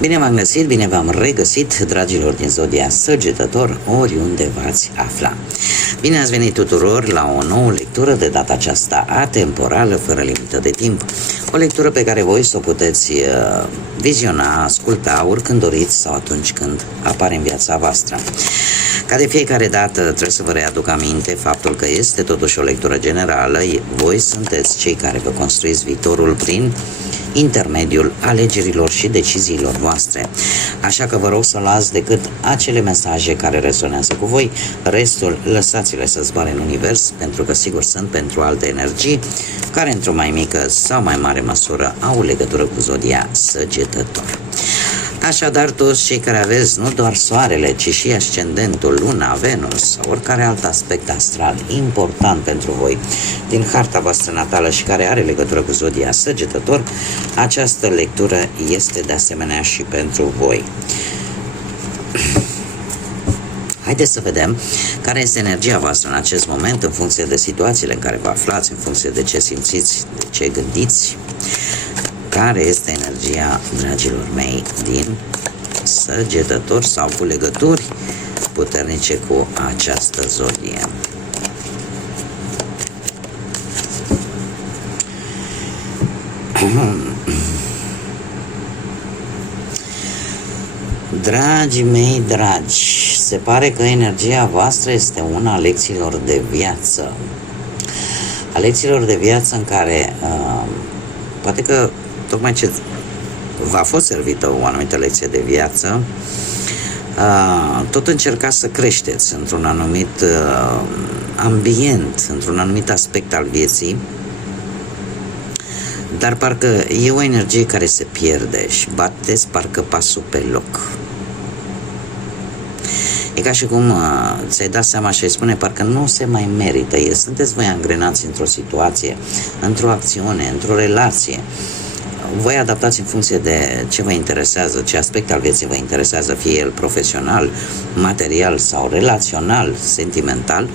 Bine v-am găsit, bine v-am regăsit, dragilor din Zodia Săgetător, oriunde v-ați afla. Bine ați venit tuturor la o nouă lectură, de data aceasta atemporală, fără limită de timp. O lectură pe care voi să o puteți viziona, asculta, oricând doriți sau atunci când apare în viața voastră. Ca de fiecare dată trebuie să vă readuc aminte faptul că este totuși o lectură generală. Voi sunteți cei care vă construiți viitorul prin intermediul alegerilor și deciziilor voastre. Așa că vă rog să luați decât acele mesaje care resonează cu voi, restul lăsați-le să zboare în univers, pentru că sigur sunt pentru alte energii care într-o mai mică sau mai mare măsură au legătură cu Zodia Săgetător. Așadar, toți cei care aveți nu doar soarele, ci și ascendentul, luna, Venus sau oricare alt aspect astral important pentru voi din harta voastră natală și care are legătură cu Zodia Săgetător, această lectură este de asemenea și pentru voi. Haideți să vedem care este energia voastră în acest moment, în funcție de situațiile în care vă aflați, în funcție de ce simțiți, de ce gândiți. Care este energia, dragilor mei, din Săgetător sau cu legături puternice cu această zodie? Dragii mei dragi, se pare că energia voastră este una a lecțiilor de viață. A lecțiilor de viață în care poate că tocmai ce v-a fost servită o anumită lecție de viață, tot încercați să creșteți într-un anumit ambient, într-un anumit aspect al vieții, dar parcă e o energie care se pierde și bateți parcă pasul pe loc. E ca și cum ți-ai dat seama și ai spune parcă nu se mai merită. Sunteți voi angrenați într-o situație, într-o acțiune, într-o relație. Voi adaptați în funcție de ce vă interesează, ce aspect al vieții vă interesează, fie el profesional, material sau relațional, sentimental,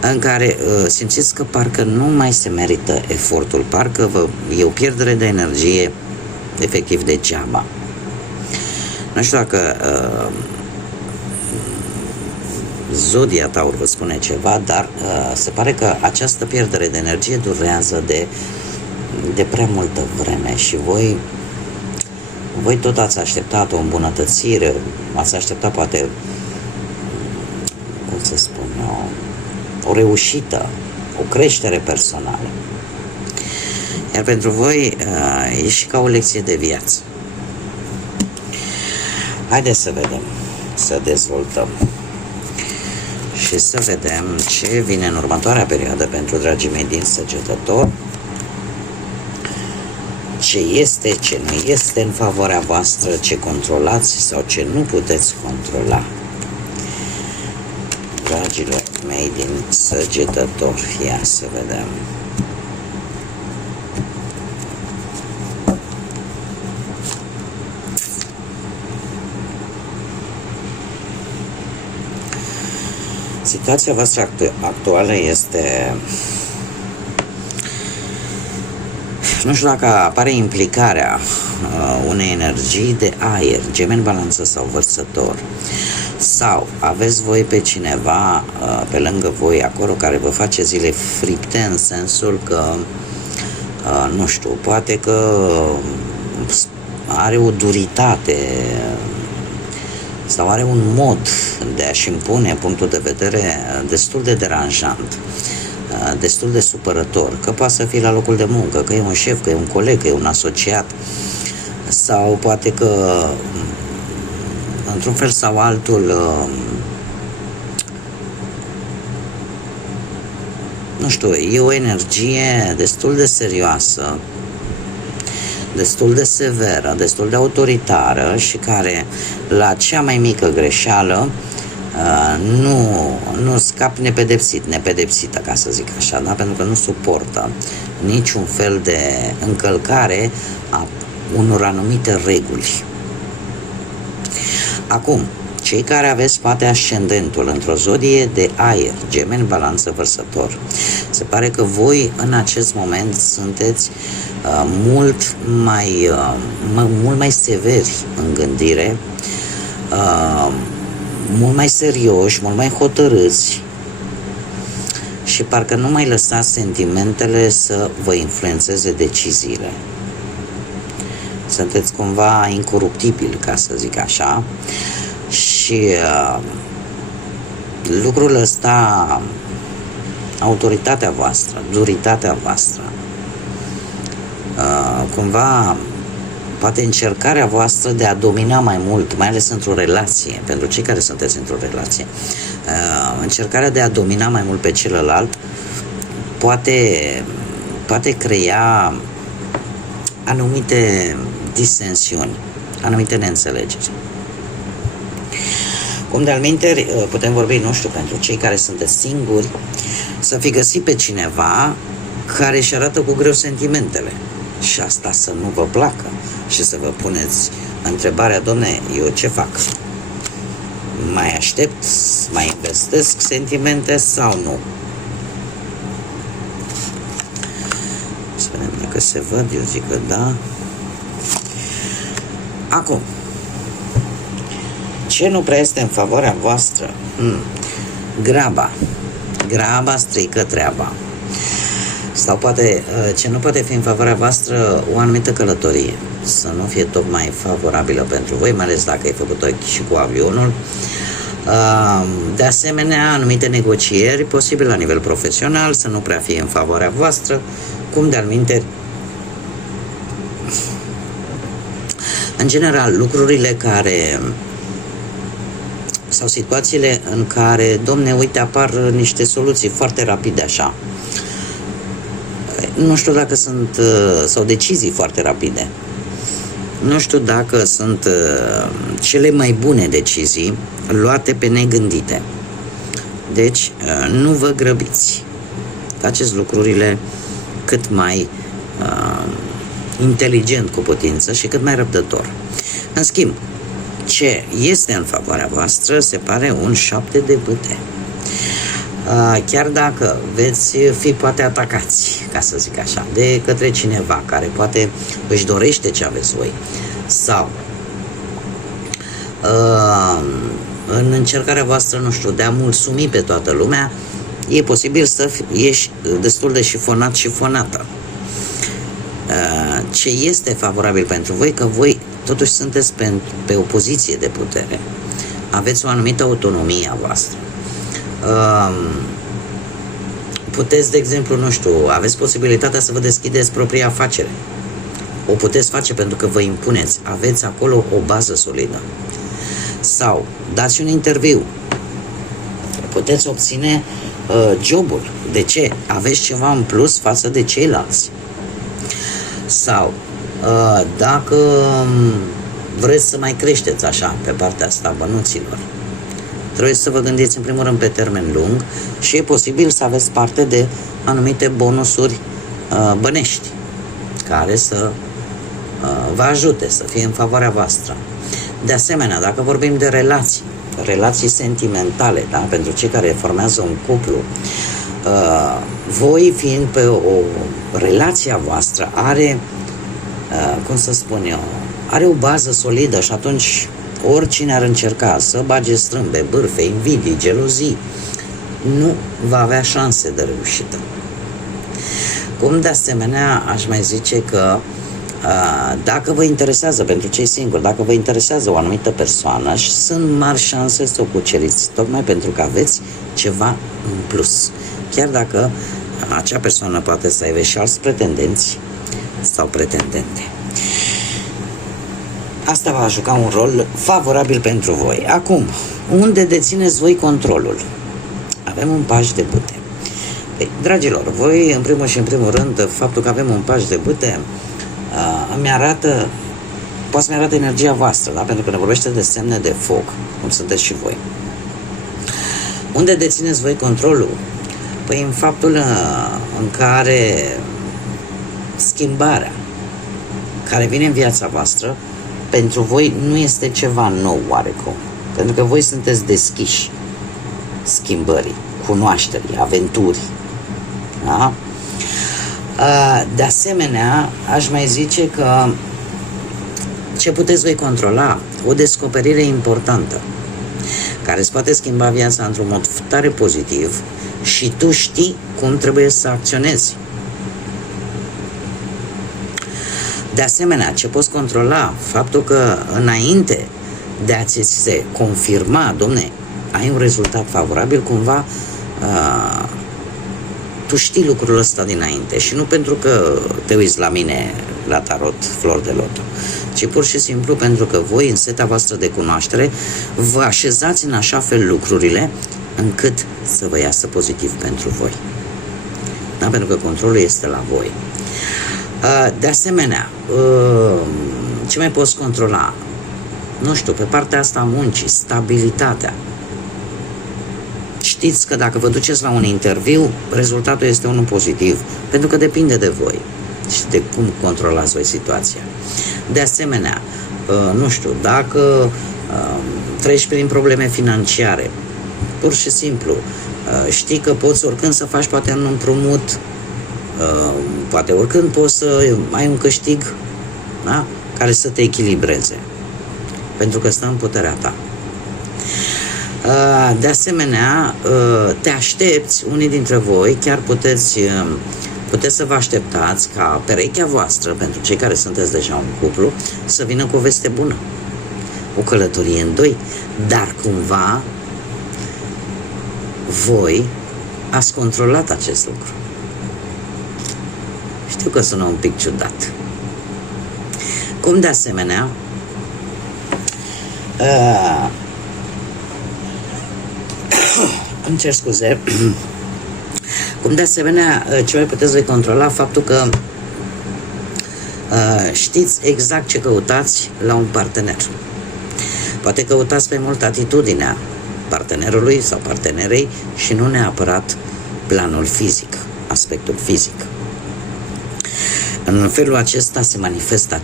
în care simțiți că parcă nu mai se merită efortul, parcă e o pierdere de energie efectiv degeaba. Nu știu dacă Zodia Taur vă spune ceva, dar se pare că această pierdere de energie durează de prea multă vreme și voi tot ați așteptat o îmbunătățire, ați așteptat poate, cum să spun, o reușită, o creștere personală. Iar pentru voi e și ca o lecție de viață. Haideți să vedem, să dezvoltăm și să vedem ce vine în următoarea perioadă pentru dragii mei din Săgetător, ce este, ce nu este în favoarea voastră, ce controlați sau ce nu puteți controla. Dragilor mei din Săgetător, ia să vedem. Situația voastră actuală este, nu știu dacă apare implicarea unei energii de aer, Gemeni, Balanță sau Vărsător, sau aveți voi pe cineva pe lângă voi acolo care vă face zile fripte, în sensul că nu știu, poate că are o duritate sau are un mod de a-și impune punctul de vedere destul de deranjant, destul de supărător, că poate să fie la locul de muncă, că e un șef, că e un coleg, că e un asociat, sau poate că într-un fel sau altul, nu știu, e o energie destul de serioasă, destul de severă, destul de autoritară și care la cea mai mică greșeală nu scap nepedepsită, ca să zic așa, da? Pentru că nu suportă niciun fel de încălcare a unor anumite reguli. Acum, Cei care aveți poate ascendentul într-o zodie de aer, Gemeni, Balanță, Vărsător, se pare că voi în acest moment sunteți mult mai severi în gândire, mult mai serioși, mult mai hotărâți și parcă nu mai lăsați sentimentele să vă influențeze deciziile. Sunteți cumva incoruptibili, ca să zic așa, și lucrul ăsta, autoritatea voastră, duritatea voastră, cumva poate încercarea voastră de a domina mai mult, mai ales într-o relație, pentru cei care sunteți într-o relație, încercarea de a domina mai mult pe celălalt poate crea anumite disensiuni, anumite neînțelegeri. Cum de alminteri, putem vorbi, nu știu, pentru cei care sunteți singuri, să fi găsit pe cineva care își arată cu greu sentimentele și asta să nu vă placă și să vă puneți întrebarea: domne, eu ce fac? Mai aștept? Mai investesc sentimente sau nu? Să vedem dacă se văd, eu zic că da. Acum, ce nu prea este în favoarea voastră? Graba strică treaba. Sau poate, ce nu poate fi în favoarea voastră, o anumită călătorie, să nu fie tocmai favorabilă pentru voi, mai ales dacă ai făcut-o și cu avionul. De asemenea, anumite negocieri, posibil la nivel profesional, să nu prea fie în favoarea voastră, cum de-al minteri. În general, lucrurile care, sau situațiile în care, domne, uite, apar niște soluții foarte rapide așa. Nu știu dacă sunt, sau decizii foarte rapide. Nu știu dacă sunt cele mai bune decizii luate pe negândite. Deci, nu vă grăbiți. Faceți lucrurile cât mai inteligent cu putință și cât mai răbdător. În schimb, ce este în favoarea voastră se pare un 7 de bâte. Chiar dacă veți fi poate atacați, ca să zic așa, de către cineva care poate își dorește ce aveți voi, sau în încercarea voastră, nu știu, de a mulțumi pe toată lumea, e posibil să ieși destul de șifonat, șifonată. Ce este favorabil pentru voi, că voi totuși sunteți pe o poziție de putere. Aveți o anumită autonomie a voastră. Puteți, de exemplu, nu știu, aveți posibilitatea să vă deschideți propria afacere. O puteți face pentru că vă impuneți. Aveți acolo o bază solidă. Sau dați un interviu. Puteți obține jobul. De ce? Aveți ceva în plus față de ceilalți. Sau dacă vreți să mai creșteți așa pe partea asta a bănuților, trebuie să vă gândiți în primul rând pe termen lung și e posibil să aveți parte de anumite bonusuri bănești care să vă ajute să fie în favoarea voastră. De asemenea, dacă vorbim de relații sentimentale, da? Pentru cei care formează un cuplu, voi fiind pe o relația voastră are, cum să spun eu, are o bază solidă și atunci oricine ar încerca să bage strâmbe, bârfe, invidii, gelozii, nu va avea șanse de reușită. Cum de asemenea aș mai zice că dacă vă interesează, pentru cei singuri, dacă vă interesează o anumită persoană, și sunt mari șanse să o cuceriți, tocmai pentru că aveți ceva în plus. Chiar dacă acea persoană poate să aibă și alți pretendenți sau pretendente. Asta va juca un rol favorabil pentru voi. Acum, unde dețineți voi controlul? Avem un paș de bâte. Păi, dragilor, voi, în primul și în primul rând, faptul că avem un paș de bâte îmi arată, poate să-mi arată energia voastră, da? Pentru că ne vorbește de semne de foc, cum sunteți și voi. Unde dețineți voi controlul? Păi în faptul în care schimbarea care vine în viața voastră pentru voi nu este ceva nou oarecum. Pentru că voi sunteți deschiși schimbării, cunoașterii, aventurii. Da? De asemenea, aș mai zice că ce puteți voi controla? O descoperire importantă care îți poate schimba viața într-un mod tare pozitiv și tu știi cum trebuie să acționezi. De asemenea, ce poți controla? Faptul că înainte de a ți se confirma, domne, ai un rezultat favorabil, cumva tu știi lucrul ăsta dinainte și nu pentru că te uiți la mine la tarot flori de loto, ci pur și simplu pentru că voi în seta voastră de cunoaștere vă așezați în așa fel lucrurile încât să vă iasă pozitiv pentru voi. Da? Pentru că controlul este la voi. De asemenea, ce mai poți controla? Nu știu, pe partea asta a muncii, stabilitatea. Știți că dacă vă duceți la un interviu, rezultatul este unul pozitiv, pentru că depinde de voi și de cum controlați voi situația. De asemenea, nu știu, dacă treci prin probleme financiare, pur și simplu, știi că poți oricând să faci poate un împrumut, poate oricând poți să ai un câștig, da? Care să te echilibreze, pentru că stă în puterea ta. De asemenea, te aștepți, unii dintre voi chiar puteți să vă așteptați ca perechea voastră, pentru cei care sunteți deja un cuplu, să vină cu o veste bună, o călătorie în doi, dar cumva voi ați controlat acest lucru. Știu că sună un pic ciudat. Cum de asemenea, îmi cer scuze, cum de asemenea ce mai puteți voi controla faptul că știți exact ce căutați la un partener. Poate căutați pe mult atitudinea partenerului sau partenerei și nu neapărat planul fizic, aspectul fizic. În felul acesta se manifestă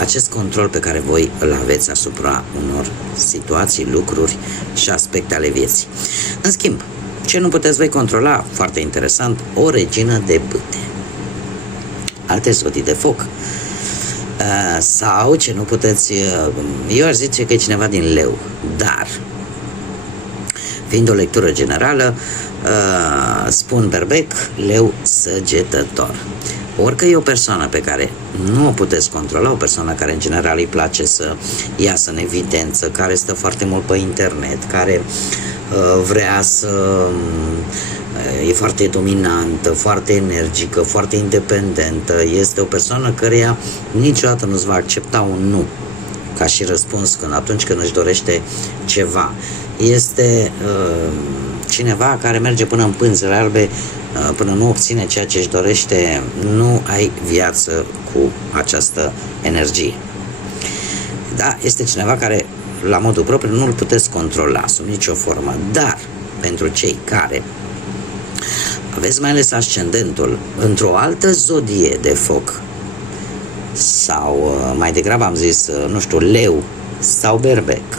acest control pe care voi îl aveți asupra unor situații, lucruri și aspecte ale vieții. În schimb, ce nu puteți voi controla, foarte interesant, o regină de bâte, alte zodii de foc, sau ce nu puteți, eu aș zice că e cineva din leu, dar fiind o lectură generală, spun berbec, leu săgetător. Orică e o persoană pe care nu o puteți controla, o persoană care în general îi place să iasă în evidență, care stă foarte mult pe internet, care vrea să e foarte dominantă, foarte energică, foarte independentă, este o persoană căreia niciodată nu-ți va accepta un nu ca și răspuns atunci când își dorește ceva. Este cineva care merge până în pânzele albe, până nu obține ceea ce își dorește. Nu ai viață cu această energie. Da? Este cineva care la modul propriu nu îl puteți controla sub nicio formă, dar pentru cei care aveți mai ales ascendentul într-o altă zodie de foc sau mai degrabă am zis, nu știu, leu sau berbec,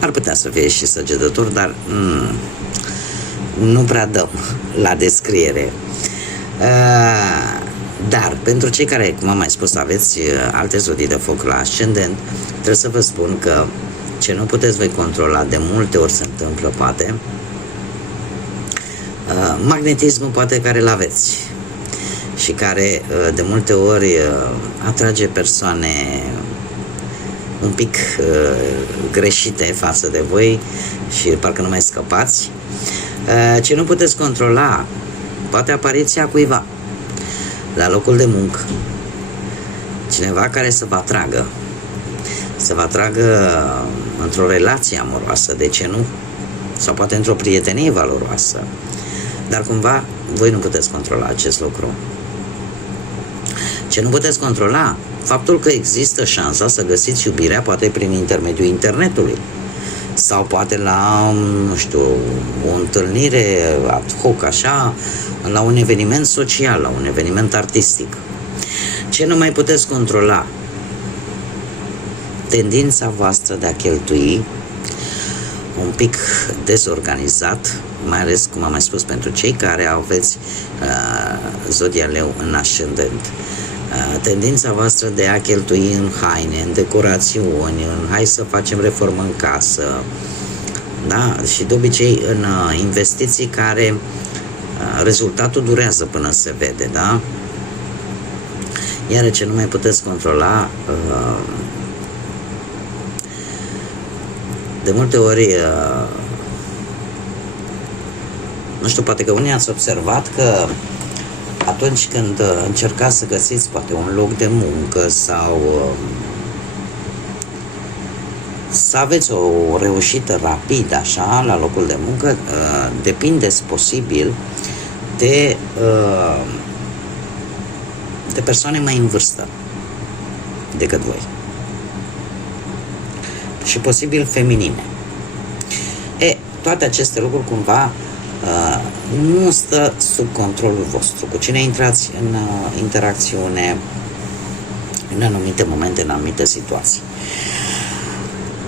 ar putea să fie și săgetător, dar nu prea dăm la descriere. Dar pentru cei care, cum am mai spus, aveți alte zodii de foc la ascendent, trebuie să vă spun că ce nu puteți voi controla, de multe ori se întâmplă, poate, magnetismul poate care îl aveți și care de multe ori atrage persoane un pic greșite față de voi și parcă nu mai scăpați. Ce nu puteți controla, poate apariția cuiva la locul de muncă, cineva care să vă atragă într-o relație amoroasă, de ce nu? Sau poate într-o prietenie valoroasă, dar cumva voi nu puteți controla acest lucru. Ce nu puteți controla, faptul că există șansa să găsiți iubirea poate prin intermediul internetului sau poate la, nu știu, o întâlnire ad hoc așa, la un eveniment social, la un eveniment artistic. Ce nu mai puteți controla? tendința voastră de a cheltui un pic dezorganizat, mai ales, cum am mai spus, pentru cei care aveți zodia leu în ascendent. Tendința voastră de a cheltui în haine, în decorațiuni, în hai să facem reformă în casă, da? Și de obicei în investiții care rezultatul durează până se vede, da? Iar ce nu mai puteți controla, de multe ori, nu știu, poate că unii ați observat că atunci când încercați să găsiți poate un loc de muncă sau să aveți o reușită rapidă așa la locul de muncă, depindeți posibil de persoane mai în vârstă decât voi și posibil feminine. Toate aceste lucruri cumva nu stă sub controlul vostru. Cu cine intrați în interacțiune în anumite momente, în anumite situații.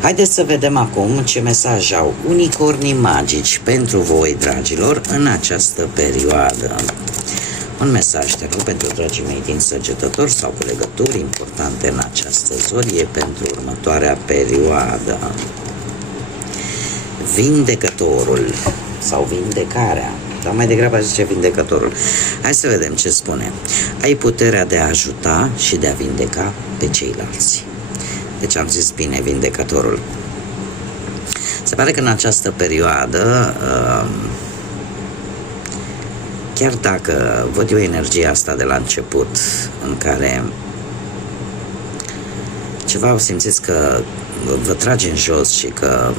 Haideți să vedem acum ce mesaj au unicornii magici pentru voi, dragilor, în această perioadă. Un mesaj, te rog, pentru dragii mei din Săgetător sau cu legături importante în această zodie pentru următoarea perioadă. Vindecătorul sau vindecarea, dar mai degrabă zice vindecătorul. Hai să vedem ce spune. Ai puterea de a ajuta și de a vindeca pe ceilalți. Deci am zis bine, vindecătorul. Se pare că în această perioadă, chiar dacă văd eu energia asta de la început, în care ceva o simțiți că vă trage în jos și că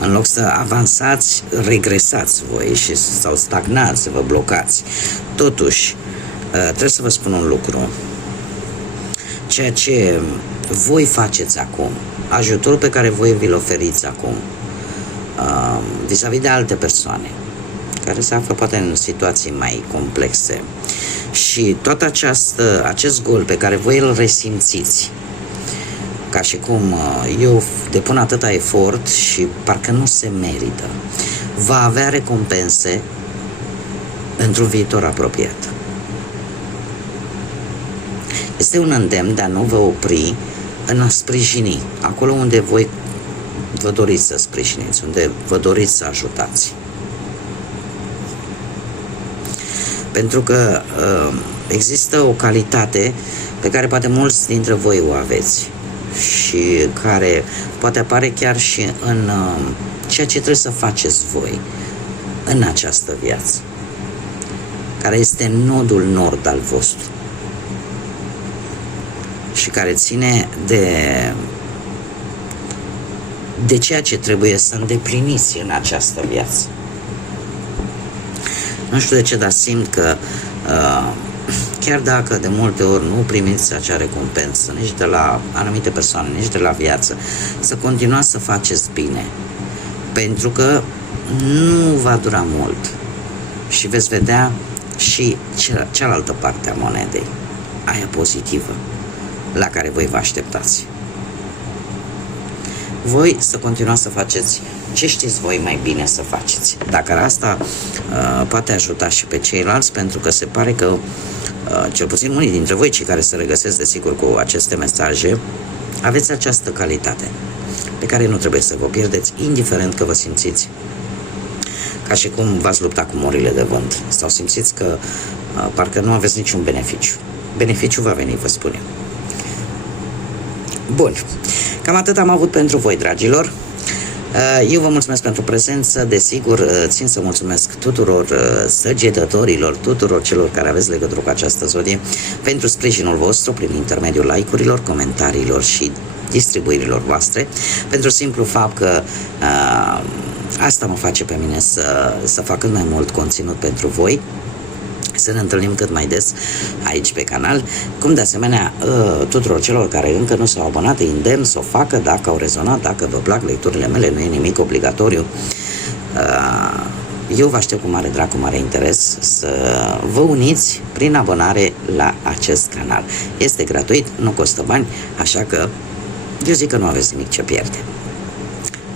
în loc să avansați, regresați voi sau stagnați, vă blocați. Totuși, trebuie să vă spun un lucru. Ceea ce voi faceți acum, ajutorul pe care voi vi-l oferiți acum, vis-a-vis de alte persoane care se află poate în situații mai complexe și tot acest gol pe care voi îl resimțiți, ca și cum eu depun atâta efort și parcă nu se merită, va avea recompense într-un viitor apropiat. Este un îndemn de a nu vă opri în a sprijini acolo unde voi vă doriți să sprijiniți, unde vă doriți să ajutați. Pentru că există o calitate pe care poate mulți dintre voi o aveți și care poate apare chiar și în ceea ce trebuie să faceți voi în această viață, care este nodul nord al vostru și care ține de ceea ce trebuie să îndepliniți în această viață. Nu știu de ce, dar simt că chiar dacă de multe ori nu primiți acea recompensă nici de la anumite persoane, nici de la viață, să continuați să faceți bine, pentru că nu va dura mult și veți vedea și cealaltă parte a monedei, aia pozitivă, la care voi vă așteptați. Voi să continuați să faceți ce știți voi mai bine să faceți. Dacă asta poate ajuta și pe ceilalți, pentru că se pare că cel puțin unii dintre voi, cei care se regăsesc desigur cu aceste mesaje, aveți această calitate pe care nu trebuie să vă pierdeți, indiferent că vă simțiți ca și cum v-ați lupta cu morile de vânt sau simțiți că parcă nu aveți niciun beneficiu. Beneficiul va veni, vă spun eu. Bun, cam atât am avut pentru voi, dragilor. Eu vă mulțumesc pentru prezență, desigur, țin să mulțumesc tuturor săgetătorilor, tuturor celor care aveți legătură cu această zodie, pentru sprijinul vostru prin intermediul like-urilor, comentariilor și distribuirilor voastre, pentru simplu fapt că asta mă face pe mine să fac cât mai mult conținut pentru voi, să ne întâlnim cât mai des aici pe canal, cum de asemenea tuturor celor care încă nu s-au abonat, îi îndemn să o facă dacă au rezonat, dacă vă plac lecturile mele, nu e nimic obligatoriu. eu vă aștept cu mare drag, cu mare interes să vă uniți prin abonare la acest canal. Este gratuit, nu costă bani, așa că eu zic că nu aveți nimic ce pierde.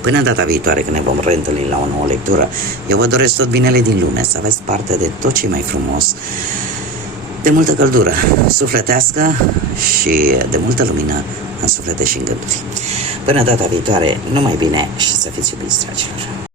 Până data viitoare, când ne vom reîntâlni la o nouă lectură, eu vă doresc tot binele din lume, să aveți parte de tot ce mai frumos, de multă căldură sufletească și de multă lumină în suflete și în gânduri. Până data viitoare, numai bine și să fiți iubiți, dragilor!